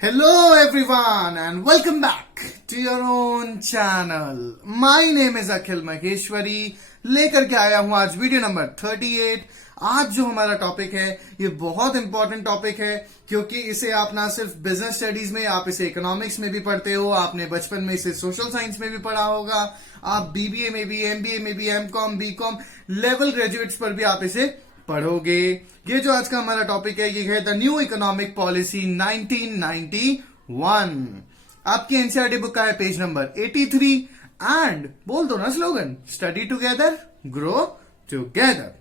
Hello everyone and welcome back to your own channel. My name is अखिल महेश्वरी। लेकर के आया हूं आज वीडियो नंबर 38। आज जो हमारा टॉपिक है ये बहुत इंपॉर्टेंट टॉपिक है क्योंकि इसे आप ना सिर्फ बिजनेस स्टडीज में, आप इसे इकोनॉमिक्स में भी पढ़ते हो, आपने बचपन में इसे सोशल साइंस में भी पढ़ा होगा, आप बीबीए में भी, एमबीए में भी, एमकॉम, बीकॉम लेवल ग्रेजुएट्स पर भी आप इसे पढ़ोगे। ये जो आज का हमारा टॉपिक है ये है द न्यू इकोनॉमिक पॉलिसी 1991। आपकी एनसीईआरटी बुक का है पेज नंबर 83 एंड बोल दो ना slogan, study together grow together.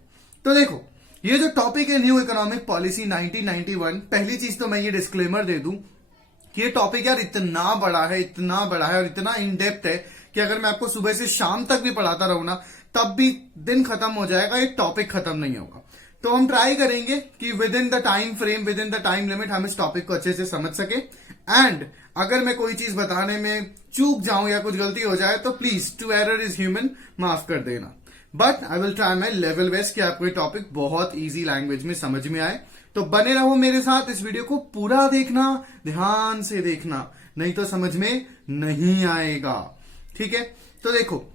तो देखो ये जो टॉपिक है न्यू इकोनॉमिक पॉलिसी 1991, पहली चीज तो मैं ये डिस्क्लेमर दे दूं कि ये टॉपिक यार इतना बड़ा है, इतना बड़ा है और इतना इन डेप्थ है कि अगर मैं आपको सुबह से शाम तक भी पढ़ाता रहूं ना तब भी दिन खत्म हो जाएगा, ये टॉपिक खत्म नहीं होगा। तो हम ट्राई करेंगे कि with in the time frame, with in the time limit हम इस टॉपिक को अच्छे से समझ सके। एंड अगर मैं कोई चीज बताने में चूक जाऊं या कुछ गलती हो जाए तो please, to error is human, माफ कर देना। But I will try my level best कि आपको ये टॉपिक बहुत इजी लैंग्वेज में समझ में आए। तो बने रहो मेरे साथ, इस वीडियो को पूरा देखना, ध्यान से देखना, नहीं तो समझ में नहीं आएगा। ठीक है, तो देखो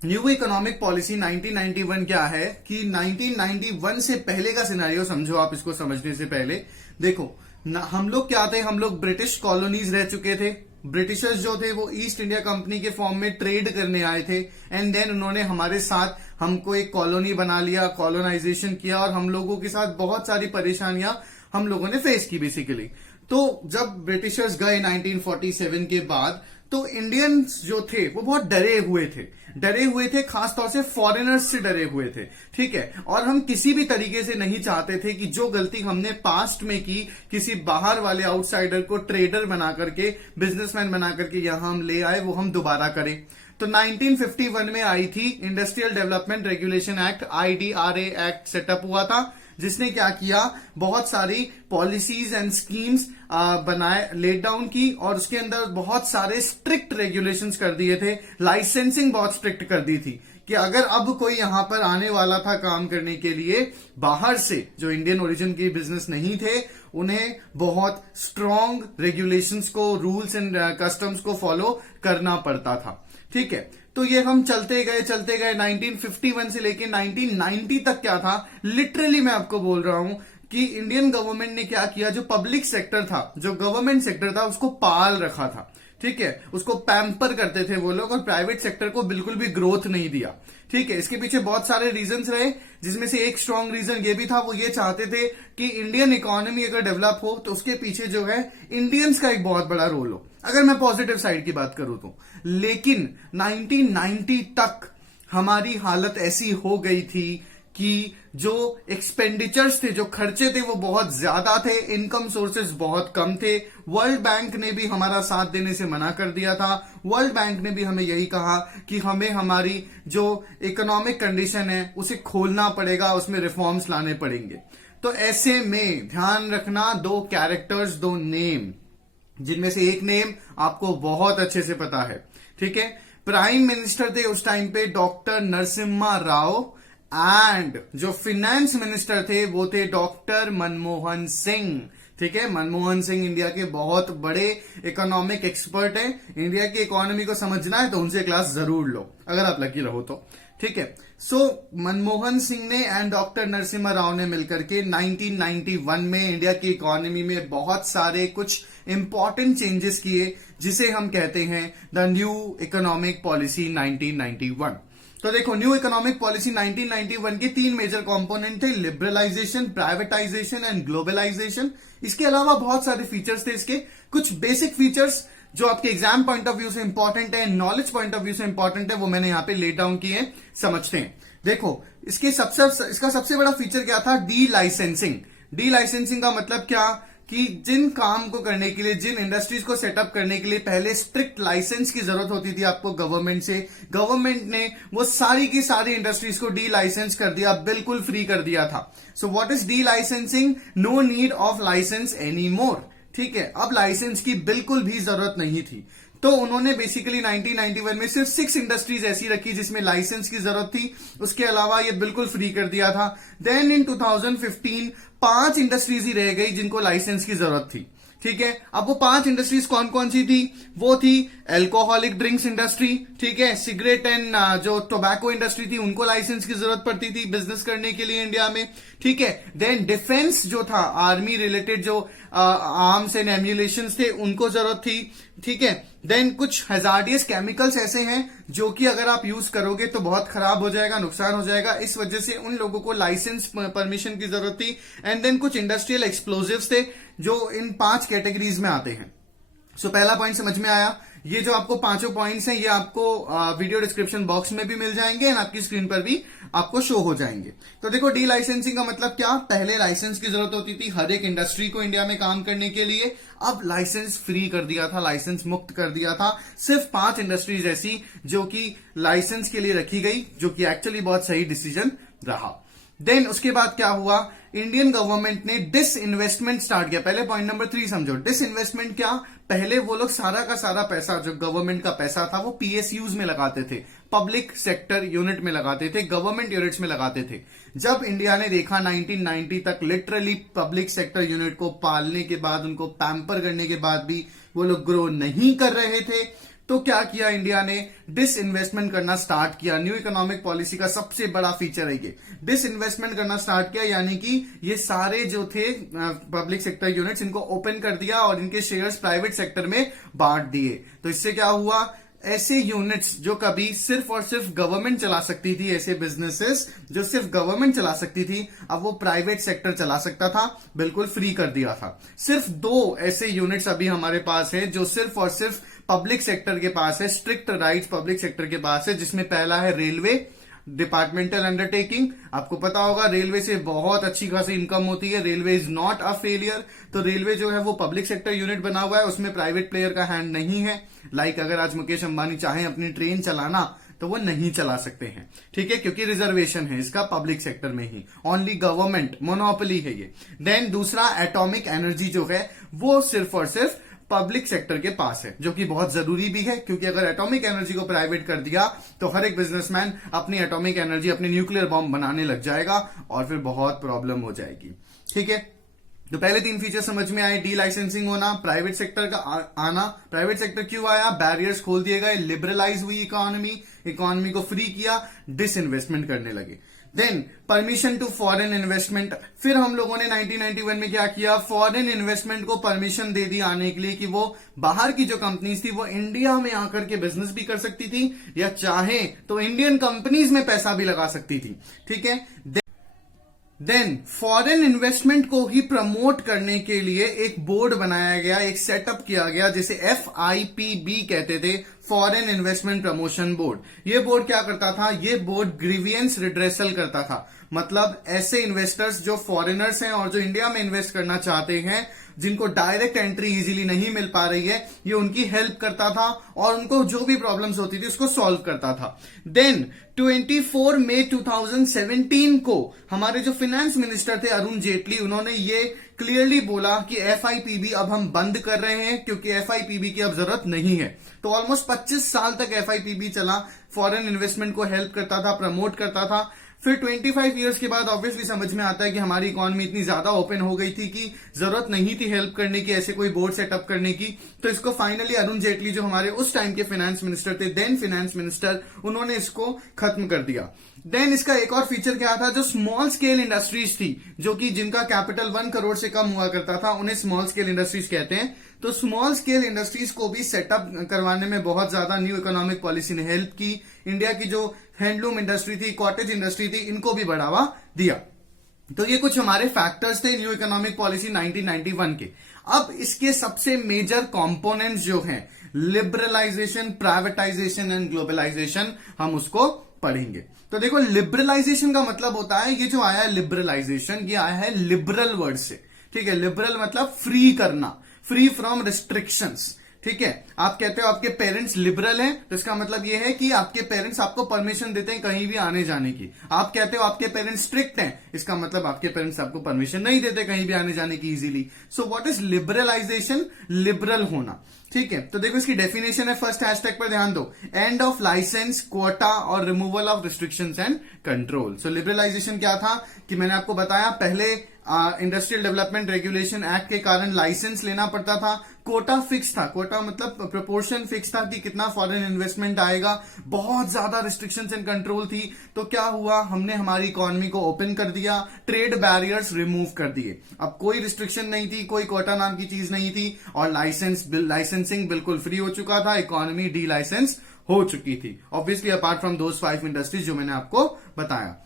न्यू इकोनॉमिक पॉलिसी 1991 क्या है कि 1991 से पहले का सिनेरियो समझो आप, इसको समझने से पहले देखो हम लोग क्या थे, हम लोग ब्रिटिश कॉलोनीज रह चुके थे। ब्रिटिशर्स जो थे वो ईस्ट इंडिया कंपनी के फॉर्म में ट्रेड करने आए थे एंड देन उन्होंने हमारे साथ हमको एक कॉलोनी बना लिया, कॉलोनाइजेशन किया और हम लोगों के साथ बहुत सारी परेशानियां हम लोगों ने फेस की बेसिकली। तो जब ब्रिटिशर्स गए 1947 के बाद तो इंडियंस जो थे वो बहुत डरे हुए थे, खासतौर से फॉरेनर्स से डरे हुए थे। ठीक है, और हम किसी भी तरीके से नहीं चाहते थे कि जो गलती हमने पास्ट में की, किसी बाहर वाले आउटसाइडर को ट्रेडर बना करके, बिजनेसमैन बना करके यहां हम ले आए, वो हम दोबारा करें। तो 1951 में आई थी industrial development regulation act, IDRA act setup हुआ था, जिसने क्या किया, बहुत सारी पॉलिसीज एंड स्कीम्स बनाए, लेट डाउन की और उसके अंदर बहुत सारे स्ट्रिक्ट रेगुलेशंस कर दिए थे। लाइसेंसिंग बहुत स्ट्रिक्ट कर दी थी कि अगर अब कोई यहां पर आने वाला था काम करने के लिए बाहर से, जो इंडियन ओरिजिन के बिजनेस नहीं थे, उन्हें बहुत स्ट्रॉन्ग रेगुलेशंस को, रूल्स एंड कस्टम्स को फॉलो करना पड़ता था। ठीक है, तो ये हम चलते गए 1951 से लेके 1990 तक क्या था, लिटरली मैं आपको बोल रहा हूं कि इंडियन गवर्नमेंट ने क्या किया, जो पब्लिक सेक्टर था, जो गवर्नमेंट सेक्टर था, उसको पाल रखा था। ठीक है, उसको पैम्पर करते थे वो लोग और प्राइवेट सेक्टर को बिल्कुल भी ग्रोथ नहीं दिया। ठीक है, इसके पीछे बहुत सारे रीजंस रहे, जिसमें से एक स्ट्रॉन्ग रीजन ये भी था, वो ये चाहते थे कि इंडियन इकोनॉमी अगर डेवलप हो तो उसके पीछे जो है इंडियंस का एक बहुत बड़ा रोल हो, अगर मैं पॉजिटिव साइड की बात करूं तो। लेकिन 1990 तक हमारी हालत ऐसी हो गई थी कि जो एक्सपेंडिचर्स थे, जो खर्चे थे, वो बहुत ज्यादा थे, इनकम सोर्सेज बहुत कम थे। वर्ल्ड बैंक ने भी हमारा साथ देने से मना कर दिया था। वर्ल्ड बैंक ने भी हमें यही कहा कि हमें हमारी जो इकोनॉमिक कंडीशन है उसे खोलना पड़ेगा, उसमें रिफॉर्म्स लाने पड़ेंगे। तो ऐसे में ध्यान रखना, दो कैरेक्टर्स, दो नेम, जिनमें से एक नेम आपको बहुत अच्छे से पता है। ठीक है, प्राइम मिनिस्टर थे उस टाइम पे डॉक्टर नरसिम्हा राव एंड जो फाइनेंस मिनिस्टर थे वो थे डॉक्टर मनमोहन सिंह। ठीक है, मनमोहन सिंह इंडिया के बहुत बड़े इकोनॉमिक एक्सपर्ट हैं। इंडिया की इकोनॉमी को समझना है तो उनसे क्लास जरूर लो, अगर आप लकी रहो तो। ठीक है, सो मनमोहन सिंह ने एंड डॉक्टर नरसिम्हा राव ने मिलकर के 1991 में इंडिया की इकोनॉमी में बहुत सारे कुछ इंपॉर्टेंट चेंजेस किए, जिसे हम कहते हैं द न्यू इकोनॉमिक पॉलिसी 1991। तो देखो न्यू इकोनॉमिक पॉलिसी 1991 के तीन मेजर कंपोनेंट थे, लिबरलाइजेशन, प्राइवेटाइजेशन एंड ग्लोबलाइजेशन। इसके अलावा बहुत सारे फीचर्स थे। इसके कुछ बेसिक फीचर्स जो आपके एग्जाम पॉइंट ऑफ व्यू से इंपॉर्टेंट है, नॉलेज पॉइंट ऑफ व्यू से इंपॉर्टेंट है, वो मैंने यहां पे लेट डाउन किए, समझते हैं। देखो इसका सबसे बड़ा फीचर क्या था, डी लाइसेंसिंग। डी लाइसेंसिंग का मतलब क्या कि जिन काम को करने के लिए, जिन इंडस्ट्रीज को सेटअप करने के लिए पहले स्ट्रिक्ट लाइसेंस की जरूरत होती थी आपको गवर्नमेंट से, गवर्नमेंट ने वो सारी की सारी इंडस्ट्रीज को डी लाइसेंस कर दिया, बिल्कुल फ्री कर दिया था। So what is the licensing, no need of licence any more. ठीक है, अब लाइसेंस की बिल्कुल भी जरूरत नहीं थी। तो उन्होंने बेसिकली 1991 में सिर्फ 6 इंडस्ट्रीज ऐसी रखी जिसमें लाइसेंस की जरूरत थी, उसके अलावा ये बिल्कुल फ्री कर दिया था। देन इन 2015 5 इंडस्ट्रीज ही रह गई जिनको लाइसेंस की जरूरत थी। ठीक है। अब वो 5 इंडस्ट्रीज कौन कौन सी थी? वो थी एल्कोहलिक ड्रिंक्स इंडस्ट्री, ठीक है, सिगरेट एंड जो टोबैको इंडस्ट्री थी उनको लाइसेंस की जरूरत पड़ती थी बिजनेस करने के लिए इंडिया में, ठीक है। देन डिफेंस जो था, आर्मी रिलेटेड जो आर्म्स एंड एम्यूलेशन थे उनको जरूरत थी, ठीक है। देन कुछ हैजार्डियस केमिकल्स ऐसे हैं जो कि अगर आप यूज करोगे तो बहुत खराब हो जाएगा, नुकसान हो जाएगा, इस वजह से उन लोगों को लाइसेंस परमिशन की जरूरत थी। एंड देन कुछ इंडस्ट्रियल एक्सप्लोजिव्स थे जो इन 5 कैटेगरीज में आते हैं। सो पहला पॉइंट समझ में आया। ये जो आपको 5 पॉइंट्स हैं ये आपको वीडियो डिस्क्रिप्शन बॉक्स में भी मिल जाएंगे एंड आपकी स्क्रीन पर भी आपको शो हो जाएंगे। तो देखो, डी लाइसेंसिंग का मतलब क्या? पहले लाइसेंस की जरूरत होती थी हर एक इंडस्ट्री को इंडिया में काम करने के लिए, अब लाइसेंस फ्री कर दिया था, लाइसेंस मुक्त कर दिया था। सिर्फ 5 इंडस्ट्रीज ऐसी जो कि लाइसेंस के लिए रखी गई, जो कि एक्चुअली बहुत सही डिसीजन रहा। देन उसके बाद क्या हुआ? इंडियन गवर्नमेंट ने डिसइन्वेस्टमेंट स्टार्ट किया। पहले पॉइंट नंबर 3 समझो। डिसइन्वेस्टमेंट क्या? पहले वो लोग सारा का सारा पैसा जो गवर्नमेंट का पैसा था वो पीएसयूज में लगाते थे, पब्लिक सेक्टर यूनिट में लगाते थे, गवर्नमेंट यूनिट्स में लगाते थे। जब इंडिया ने देखा 1990 तक लिटरली पब्लिक सेक्टर यूनिट को पालने के बाद, उनको पैम्पर करने के बाद भी वो लोग ग्रो नहीं कर रहे थे, तो क्या किया इंडिया ने? डिसइन्वेस्टमेंट करना स्टार्ट किया। न्यू इकोनॉमिक पॉलिसी का सबसे बड़ा फीचर है ये, डिसइन्वेस्टमेंट करना स्टार्ट किया, यानी कि ये सारे जो थे पब्लिक सेक्टर यूनिट्स इनको ओपन कर दिया और इनके शेयर्स प्राइवेट सेक्टर में बांट दिए। तो इससे क्या हुआ? ऐसे यूनिट्स जो कभी सिर्फ और सिर्फ गवर्नमेंट चला सकती थी, ऐसे बिजनेसेस जो सिर्फ गवर्नमेंट चला सकती थी, अब वो प्राइवेट सेक्टर चला सकता था, बिल्कुल फ्री कर दिया था। सिर्फ 2 ऐसे यूनिट्स अभी हमारे पास है जो सिर्फ और सिर्फ पब्लिक सेक्टर के पास है, स्ट्रिक्ट राइट्स पब्लिक सेक्टर के पास है, जिसमें पहला है रेलवे डिपार्टमेंटल अंडरटेकिंग। आपको पता होगा रेलवे से बहुत अच्छी खासी इनकम होती है, railway is not a failure. तो रेलवे जो है वो पब्लिक सेक्टर यूनिट बना हुआ है, उसमें प्राइवेट प्लेयर का हैंड नहीं है। लाइक अगर आज मुकेश अंबानी चाहें अपनी ट्रेन चलाना तो वो नहीं चला सकते हैं, ठीक है, क्योंकि रिजर्वेशन है इसका पब्लिक सेक्टर में ही, ओनली गवर्नमेंट मोनोपोली है ये। देन दूसरा, एटॉमिक एनर्जी जो है वो सिर्फ और सिर्फ पब्लिक सेक्टर के पास है, जो कि बहुत जरूरी भी है, क्योंकि अगर एटॉमिक एनर्जी को प्राइवेट कर दिया तो हर एक बिजनेसमैन अपनी एटॉमिक एनर्जी, अपनी न्यूक्लियर बॉम्ब बनाने लग जाएगा और फिर बहुत प्रॉब्लम हो जाएगी, ठीक है। तो पहले 3 फीचर समझ में आए, डी लाइसेंसिंग होना, प्राइवेट सेक्टर का आना। प्राइवेट सेक्टर क्यों आया? बैरियर्स खोल दिए गए, लिबरलाइज हुई इकोनॉमी को फ्री किया, डिसइन्वेस्टमेंट करने लगे। Then permission to foreign investment. फिर हम लोगों ने 1991 में क्या किया? फॉरेन इन्वेस्टमेंट को परमिशन दे दी आने के लिए कि वो बाहर की जो कंपनीज थी वो इंडिया में आकर के बिजनेस भी कर सकती थी, या चाहे तो इंडियन कंपनीज में पैसा भी लगा सकती थी, ठीक है। देन फॉरेन इन्वेस्टमेंट को ही प्रमोट करने के लिए एक बोर्ड बनाया गया, एक सेटअप किया गया, जिसे FIPB कहते थे, फॉरेन इन्वेस्टमेंट प्रमोशन बोर्ड। ये बोर्ड क्या करता था? ये बोर्ड ग्रीवियंस रिड्रेसल करता था। मतलब ऐसे इन्वेस्टर्स जो फॉरेनर्स हैं और जो इंडिया में इन्वेस्ट करना चाहते हैं, जिनको डायरेक्ट एंट्री इजीली नहीं मिल पा रही है, ये उनकी हेल्प करता था और उनको जो भी प्रॉब्लम्स होती थी उसको सॉल्व करता था। देन 24 मई 2017 को हमारे जो फाइनेंस मिनिस्टर थे अरुण जेटली, उन्होंने ये क्लियरली बोला कि FIPB अब हम बंद कर रहे हैं, क्योंकि FIPB की अब जरूरत नहीं है। तो ऑलमोस्ट 25 साल तक FIPB चला, फॉरेन इन्वेस्टमेंट को हेल्प करता था, प्रमोट करता था। फिर 25 इयर्स के बाद ऑब्वियसली समझ में आता है कि हमारी इकोनॉमी इतनी ज्यादा ओपन हो गई थी कि जरूरत नहीं थी हेल्प करने की, ऐसे कोई बोर्ड सेटअप करने की। तो इसको फाइनली अरुण जेटली जो हमारे उस टाइम के फाइनेंस मिनिस्टर थे, देन फाइनेंस मिनिस्टर, उन्होंने इसको खत्म कर दिया। देन इसका एक और फीचर क्या था? जो स्मॉल स्केल इंडस्ट्रीज थी, जो कि जिनका कैपिटल 1 करोड़ से कम हुआ करता था, उन्हें स्मॉल स्केल इंडस्ट्रीज कहते हैं। तो स्मॉल स्केल इंडस्ट्रीज को भी सेटअप करवाने में बहुत ज्यादा न्यू इकोनॉमिक पॉलिसी ने हेल्प की। इंडिया की जो हैंडलूम इंडस्ट्री थी, कॉटेज इंडस्ट्री थी, इनको भी बढ़ावा दिया। तो ये कुछ हमारे फैक्टर्स थे न्यू इकोनॉमिक पॉलिसी 1991 के। अब इसके सबसे मेजर कंपोनेंट्स जो हैं, लिबरलाइजेशन, प्राइवेटाइजेशन एंड ग्लोबलाइजेशन, हम उसको पढ़ेंगे। तो देखो, लिबरलाइजेशन का मतलब होता है, ये जो आया है लिबरलाइजेशन, ये आया है लिबरल वर्ड से, ठीक है। लिबरल मतलब फ्री करना, फ्री फ्रॉम रिस्ट्रिक्शंस, ठीक है। आप कहते हो आपके पेरेंट्स लिबरल हैं, तो इसका मतलब ये है कि आपके पेरेंट्स आपको परमिशन देते हैं कहीं भी आने जाने की। आप कहते हो आपके पेरेंट्स स्ट्रिक्ट हैं, इसका मतलब आपके पेरेंट्स आपको परमिशन नहीं देते कहीं भी आने जाने की easily. So what is liberalisation? Liberal होना, ठीक है। तो देखो इसकी डेफिनेशन है, फर्स्ट हैशटैग पर ध्यान दो, एंड ऑफ लाइसेंस, क्वोटा और removal of restrictions and control. So liberalisation क्या था कि मैंने आपको बताया, पहले इंडस्ट्रियल डेवलपमेंट रेगुलेशन एक्ट के कारण लाइसेंस लेना पड़ता था, कोटा फिक्स था, कोटा मतलब प्रोपोर्शन फिक्स था कि कितना फॉरेन इन्वेस्टमेंट आएगा, बहुत ज्यादा रिस्ट्रिक्शंस एंड कंट्रोल थी। तो क्या हुआ, हमने हमारी इकोनॉमी को ओपन कर दिया, ट्रेड बैरियर्स रिमूव कर दिए, अब कोई रिस्ट्रिक्शन नहीं थी, कोई कोटा नाम की चीज नहीं थी, और लाइसेंसिंग बिल्कुल फ्री हो चुका था, इकोनॉमी डी लाइसेंस हो चुकी थी, obviously apart from those 5 industries जो मैंने आपको बताया।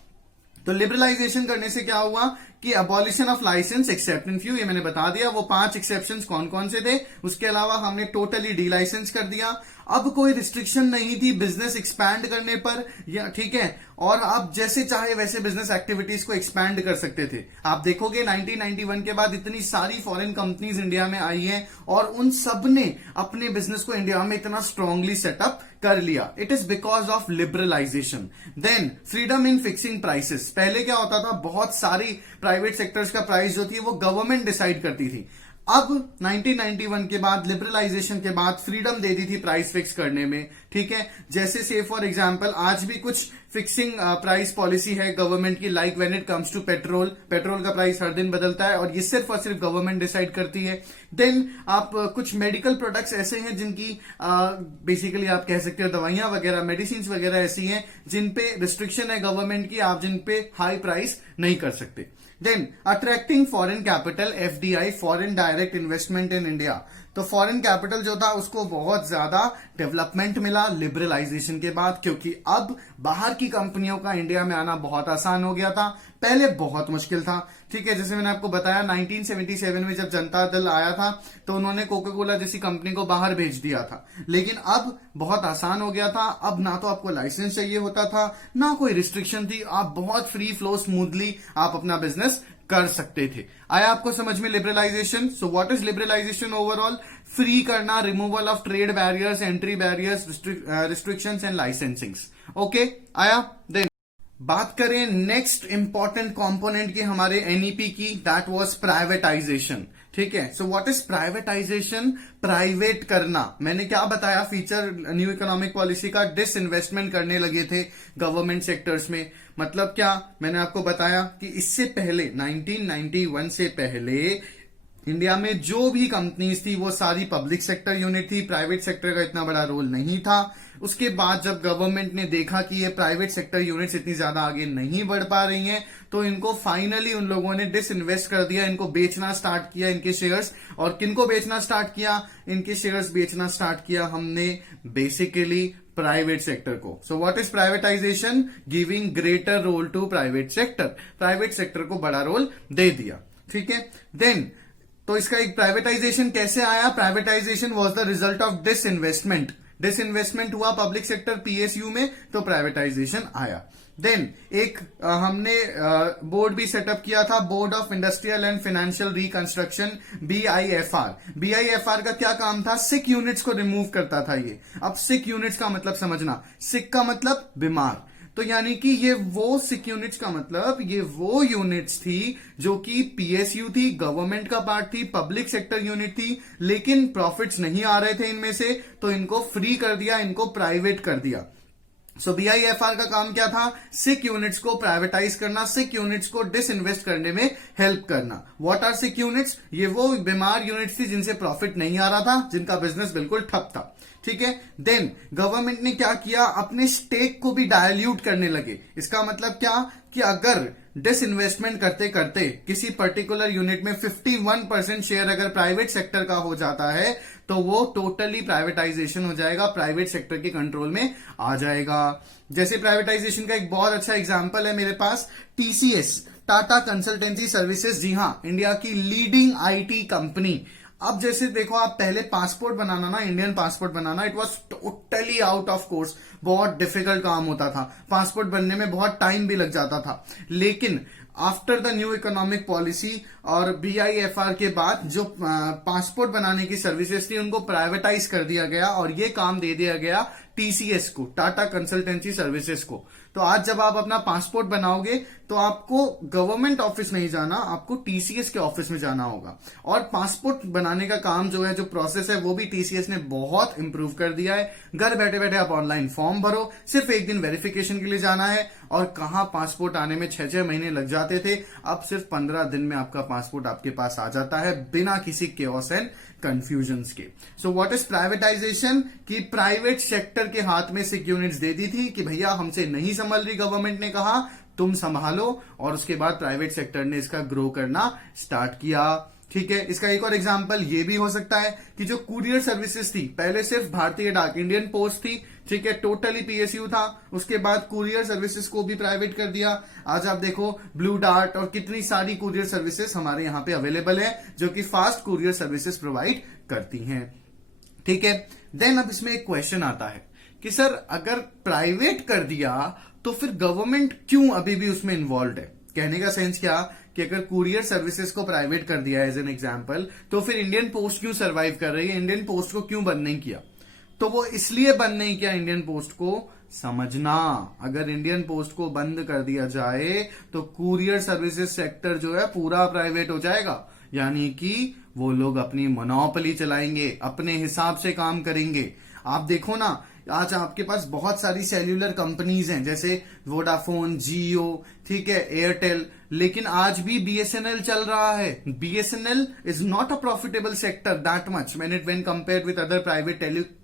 तो लिबरलाइजेशन करने से क्या हुआ कि abolition of licence except in few, ये मैंने बता दिया, वो 5 एक्सेप्शंस कौन कौन से थे। उसके अलावा हमने टोटली डी लाइसेंस कर दिया, अब कोई रिस्ट्रिक्शन नहीं थी बिजनेस एक्सपैंड करने पर, या ठीक है, और आप जैसे चाहे वैसे बिजनेस एक्टिविटीज को एक्सपैंड कर सकते थे। आप देखोगे 1991 के बाद इतनी सारी फॉरेन कंपनीज इंडिया में आई हैं और उन सब ने अपने बिजनेस को इंडिया में इतना स्ट्रांगली सेटअप कर लिया। It is because of liberalisation. Then freedom in fixing prices. पहले क्या होता था, बहुत सारी प्राइवेट सेक्टर्स का प्राइस जो थी वो गवर्नमेंट डिसाइड करती थी। अब 1991 के बाद, लिबरलाइजेशन के बाद फ्रीडम दे दी थी प्राइस फिक्स करने में, ठीक है। जैसे से फॉर एग्जांपल आज भी कुछ फिक्सिंग प्राइस पॉलिसी है गवर्नमेंट की, like when it comes to petrol का प्राइस हर दिन बदलता है और ये सिर्फ और सिर्फ गवर्नमेंट डिसाइड करती है। देन आप कुछ मेडिकल प्रोडक्ट्स ऐसे हैं जिनकी बेसिकली आप कह सकते हो दवाइयां वगैरह, मेडिसिन वगैरह ऐसी हैं जिन पे रिस्ट्रिक्शन है गवर्नमेंट की, आप जिन पे हाई प्राइस नहीं कर सकते। Then attracting foreign capital, FDI, foreign direct investment in India. तो फॉरेन कैपिटल जो था उसको बहुत ज्यादा डेवलपमेंट मिला लिबरलाइजेशन के बाद, क्योंकि अब बाहर की कंपनियों का इंडिया में आना बहुत आसान हो गया था, पहले बहुत मुश्किल था, ठीक है। जैसे मैंने आपको बताया 1977 में जब जनता दल आया था तो उन्होंने कोका कोला जैसी कंपनी को बाहर भेज दिया था, लेकिन अब बहुत आसान हो गया था। अब ना तो आपको लाइसेंस चाहिए होता था, ना कोई रिस्ट्रिक्शन थी, आप बहुत फ्री फ्लो स्मूथली आप अपना बिजनेस कर सकते थे। आया आपको समझ में liberalisation? So what is liberalisation overall? Free करना, removal of trade barriers, entry barriers, restrictions and licensings. Okay, आया। देन बात करें नेक्स्ट इंपॉर्टेंट कंपोनेंट की हमारे एनईपी की, दैट वाज प्राइवेटाइजेशन, ठीक है। So what is privatisation? Private करना। मैंने क्या बताया फीचर न्यू इकोनॉमिक पॉलिसी का? डिसइन्वेस्टमेंट करने लगे थे गवर्नमेंट सेक्टर्स में। मतलब क्या, मैंने आपको बताया कि इससे पहले 1991 से पहले इंडिया में जो भी कंपनीज थी वो सारी पब्लिक सेक्टर यूनिट थी, प्राइवेट सेक्टर का इतना बड़ा रोल नहीं था। उसके बाद जब गवर्नमेंट ने देखा कि ये प्राइवेट सेक्टर यूनिट्स इतनी ज्यादा आगे नहीं बढ़ पा रही हैं, तो इनको फाइनली उन लोगों ने डिसइन्वेस्ट कर दिया, इनको बेचना स्टार्ट किया, इनके शेयर्स। और किनको बेचना स्टार्ट किया? इनके शेयर्स बेचना स्टार्ट किया हमने बेसिकली प्राइवेट सेक्टर को। So what is privatisation? Giving greater role to private sector. Private sector को बड़ा रोल दे दिया, ठीक है। देन तो इसका एक प्राइवेटाइजेशन कैसे आया? Privatisation was the result of disinvestment. Disinvestment हुआ पब्लिक सेक्टर पीएसयू में, तो प्राइवेटाइजेशन आया। देन एक हमने बोर्ड भी सेटअप किया था, board of industrial and financial reconstruction, BIFR. BIFR का क्या काम था? सिक यूनिट्स को रिमूव करता था ये। अब सिक यूनिट्स का मतलब समझना, सिक का मतलब बीमार, तो यानी कि ये वो सिक यूनिट्स का मतलब ये वो यूनिट्स थी जो कि पीएसयू थी, गवर्नमेंट का पार्ट थी, पब्लिक सेक्टर यूनिट थी, लेकिन प्रॉफिट्स नहीं आ रहे थे इनमें से, तो इनको फ्री कर दिया, इनको प्राइवेट कर दिया। सो बीआईएफआर का काम क्या था? सिक यूनिट्स को प्राइवेटाइज करना, सिक यूनिट्स को डिसइन्वेस्ट करने में हेल्प करना। What are sick units? ये वो बीमार यूनिट्स थी जिनसे प्रॉफिट नहीं आ रहा था, जिनका बिजनेस बिल्कुल ठप था, ठीक है। देन गवर्नमेंट ने क्या किया? अपने स्टेक को भी डायल्यूट करने लगे। इसका मतलब क्या कि अगर डिसइन्वेस्टमेंट करते करते किसी पर्टिकुलर यूनिट में 51% शेयर अगर प्राइवेट सेक्टर का हो जाता है, तो वो टोटली प्राइवेटाइजेशन हो जाएगा, प्राइवेट सेक्टर के कंट्रोल में आ जाएगा। जैसे प्राइवेटाइजेशन का एक बहुत अच्छा एग्जांपल है मेरे पास, टीसीएस, टाटा कंसल्टेंसी सर्विसेज। जी हां, इंडिया की लीडिंग आईटी कंपनी। अब जैसे देखो, आप पहले पासपोर्ट बनाना ना, Indian passport banana, it was totally out of course, बहुत डिफिकल्ट काम होता था, पासपोर्ट बनने में बहुत टाइम भी लग जाता था। लेकिन after the new economic policy और बीआईएफआर के बाद जो पासपोर्ट बनाने की सर्विसेज थी उनको प्राइवेटाइज कर दिया गया और ये काम दे दिया गया टीसीएस को, टाटा कंसल्टेंसी सर्विसेज को। तो आज जब आप अपना पासपोर्ट बनाओगे तो आपको गवर्नमेंट ऑफिस नहीं जाना, आपको टीसीएस के ऑफिस में जाना होगा। और पासपोर्ट बनाने का काम जो है, जो प्रोसेस है, वो भी टीसीएस ने बहुत इंप्रूव कर दिया है। घर बैठे बैठे आप ऑनलाइन फॉर्म भरो, सिर्फ एक दिन वेरिफिकेशन के लिए जाना है। और कहां पासपोर्ट आने में 6-6 महीने लग जाते थे, अब सिर्फ 15 दिन में आपका पासपोर्ट आपके पास आ जाता है बिना किसी केओस एंड कंफ्यूजन्स के। सो व्हाट इज प्राइवेटाइजेशन? कि प्राइवेट सेक्टर के हाथ में सिक यूनिट्स दे दी थी कि भैया हमसे नहीं संभल रही, गवर्नमेंट ने कहा तुम संभालो, और उसके बाद प्राइवेट सेक्टर ने इसका ग्रो करना स्टार्ट किया। ठीक है, इसका एक और एग्जांपल ये भी हो सकता है कि जो कुरियर सर्विसेज थी, पहले सिर्फ भारतीय डाक इंडियन पोस्ट थी, ठीक है, टोटली पीएसयू था। उसके बाद कुरियर सर्विसेज को भी प्राइवेट कर दिया। आज आप देखो ब्लू डार्ट और कितनी सारी कुरियर सर्विसेज हमारे यहाँ पे अवेलेबल है जो कि फास्ट कुरियर सर्विसेज प्रोवाइड करती हैं। ठीक है, देन अब इसमें एक क्वेश्चन आता है कि सर अगर प्राइवेट कर दिया तो फिर गवर्नमेंट क्यों अभी भी उसमें इन्वॉल्व है? कहने का सेंस क्या कि अगर कुरियर सर्विसेज को प्राइवेट कर दिया एज एन एग्जांपल, तो फिर इंडियन पोस्ट क्यों सरवाइव कर रही है? इंडियन पोस्ट को क्यों बंद नहीं किया? तो वो इसलिए बंद नहीं किया इंडियन पोस्ट को, समझना, अगर इंडियन पोस्ट को बंद कर दिया जाए तो कुरियर सर्विसेज सेक्टर जो है पूरा प्राइवेट हो जाएगा, यानी कि वो लोग अपनी मोनोपोली चलाएंगे, अपने हिसाब से काम करेंगे। आप देखो ना, आज आपके पास बहुत सारी सेल्यूलर कंपनीज हैं, जैसे वोडाफोन, जियो, ठीक है, एयरटेल, लेकिन आज भी बीएसएनएल चल रहा है। BSNL is not a profitable sector that much when compared with other private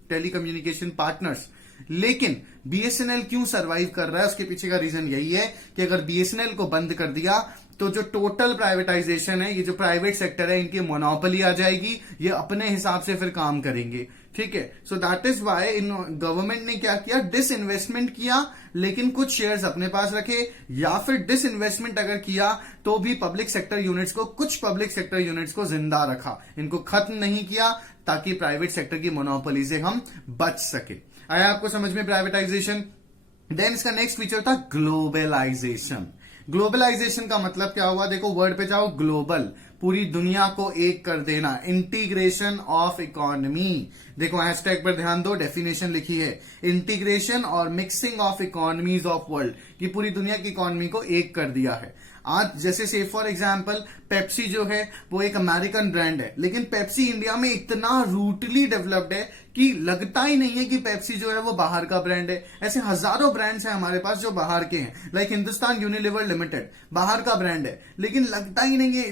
telecommunication partners. लेकिन बीएसएनएल क्यों सरवाइव कर रहा है? उसके पीछे का रीजन यही है कि अगर बीएसएनएल को बंद कर दिया तो जो टोटल प्राइवेटाइजेशन है, ये जो प्राइवेट सेक्टर है, इनकी मोनोपोली आ जाएगी, ये अपने हिसाब से फिर काम करेंगे। ठीक है, so that is why in government ने क्या किया, डिसइन्वेस्टमेंट किया, लेकिन कुछ शेयर्स अपने पास रखे, या फिर डिसइन्वेस्टमेंट अगर किया तो भी पब्लिक सेक्टर यूनिट्स को, कुछ पब्लिक सेक्टर यूनिट्स को जिंदा रखा, इनको खत्म नहीं किया, ताकि प्राइवेट सेक्टर की मोनोपोली से हम बच सके। आया आपको समझ में प्राइवेटाइजेशन? देन इसका नेक्स्ट फीचर था ग्लोबलाइजेशन। ग्लोबलाइजेशन का मतलब क्या हुआ? देखो वर्ड पे जाओ, ग्लोबल, पूरी दुनिया को एक कर देना, इंटीग्रेशन ऑफ इकोनॉमी। देखो हैशटैग पर ध्यान दो, डेफिनेशन लिखी है, इंटीग्रेशन और mixing of economies of world, की पूरी दुनिया की इकोनॉमी को एक कर दिया है। आज जैसे से फॉर एग्जांपल पेप्सी जो है वो एक अमेरिकन ब्रांड है, लेकिन पेप्सी इंडिया में इतना रूटली डेवलप्ड है कि लगता ही नहीं है कि पेप्सी जो है वो बाहर का ब्रांड है। ऐसे हजारों ब्रांड्स हैं हमारे पास जो बाहर के हैं, लाइक हिंदुस्तान यूनिलीवर लिमिटेड बाहर का ब्रांड है, लेकिन लगता ही नहीं है,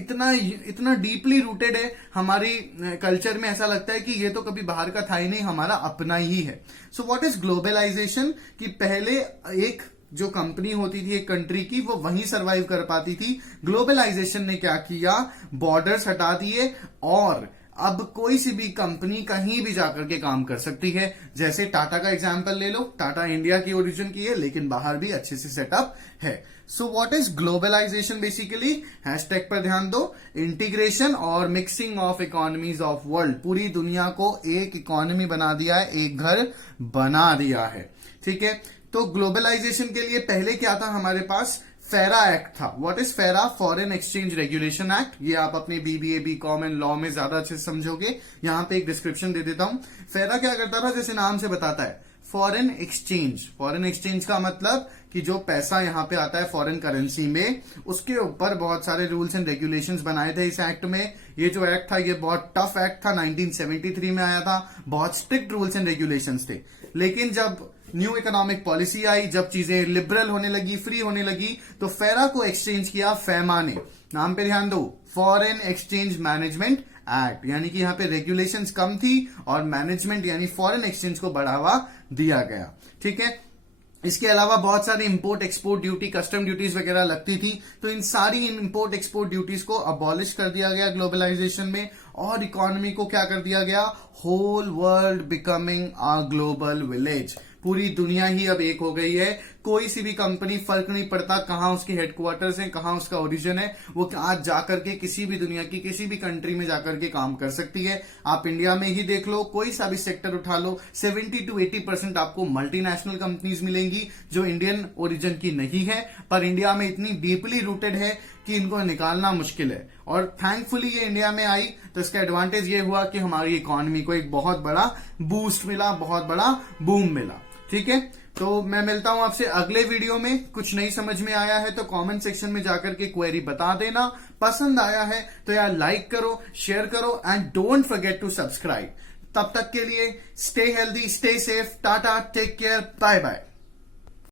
इतना डीपली रूटेड है हमारी कल्चर में, ऐसा लगता है कि ये तो कभी बाहर का था ही नहीं, हमारा अपना ही है। So what is globalisation? कि पहले एक जो कंपनी होती थी एक कंट्री की, वो वहीं सरवाइव कर पाती थी। ग्लोबलाइजेशन ने क्या किया, बॉर्डर्स हटा दिए, और अब कोई सी भी कंपनी कहीं भी जाकर के काम कर सकती है। जैसे टाटा का एग्जांपल ले लो, टाटा इंडिया की ओरिजिन की है, लेकिन बाहर भी अच्छे से सेटअप है। So what is globalisation? Basically hashtag पर ध्यान दो, इंटीग्रेशन और mixing of economies of world, पूरी दुनिया को एक इकोनॉमी बना दिया है, एक घर बना दिया है। ठीक है, तो ग्लोबलाइजेशन के लिए पहले क्या था हमारे पास, फेरा एक्ट था। व्हाट इज फेरा? Foreign exchange regulation act. ये आप अपने बीबीए, बीकॉम एंड लॉ में ज्यादा अच्छे से समझोगे, यहां पे एक डिस्क्रिप्शन दे देता हूं। फेरा क्या करता था, जैसे नाम से बताता है, फॉरेन एक्सचेंज। फॉरेन एक्सचेंज का मतलब कि जो पैसा यहां पे आता है फॉरेन करेंसी में, उसके ऊपर बहुत सारे रूल्स एंड रेगुलेशंस बनाए थे इस एक्ट में। ये जो एक्ट था ये बहुत टफ एक्ट था, 1973 में आया था, बहुत स्ट्रिक्ट रूल्स एंड रेगुलेशंस थे। लेकिन जब न्यू इकोनॉमिक पॉलिसी आई, जब चीजें लिबरल होने लगी, फ्री होने लगी, तो फेरा को एक्सचेंज किया फैमा ने। नाम पे ध्यान दो, फॉरेन एक्सचेंज मैनेजमेंट एक्ट, यानी कि यहाँ पे रेगुलेशंस कम थी और मैनेजमेंट यानी फॉरेन एक्सचेंज को बढ़ावा दिया गया। ठीक है, इसके अलावा बहुत सारी import export duty, custom duties वगैरह लगती थी, तो इन सारी इंपोर्ट एक्सपोर्ट ड्यूटीज को अबॉलिश कर दिया गया ग्लोबलाइजेशन में, और इकोनॉमी को क्या कर दिया गया, whole world becoming a global village. पूरी दुनिया ही अब एक हो गई है, कोई सी भी कंपनी, फर्क नहीं पड़ता कहां उसके हेडक्वार्टर्स हैं, कहां उसका ओरिजिन है, वो आज जाकर के किसी भी दुनिया की किसी भी कंट्री में जाकर के काम कर सकती है। आप इंडिया में ही देख लो, कोई सा भी सेक्टर उठा लो, 70 to 80% आपको मल्टीनेशनल कंपनीज मिलेंगी जो इंडियन ओरिजिन की नहीं है, पर इंडिया में इतनी डीपली रूटेड है कि इनको निकालना मुश्किल है। और थैंकफुली ये इंडिया में आई, तो इसका एडवांटेज ये हुआ कि हमारी इकोनॉमी को एक बहुत बड़ा बूस्ट मिला, बहुत बड़ा बूम मिला। ठीक है, तो मैं मिलता हूं आपसे अगले वीडियो में। कुछ नहीं समझ में आया है तो कमेंट सेक्शन में जाकर के क्वेरी बता देना। पसंद आया है तो यार लाइक करो, शेयर करो and don't forget to subscribe. तब तक के लिए stay healthy, stay safe, tata, take care, bye bye.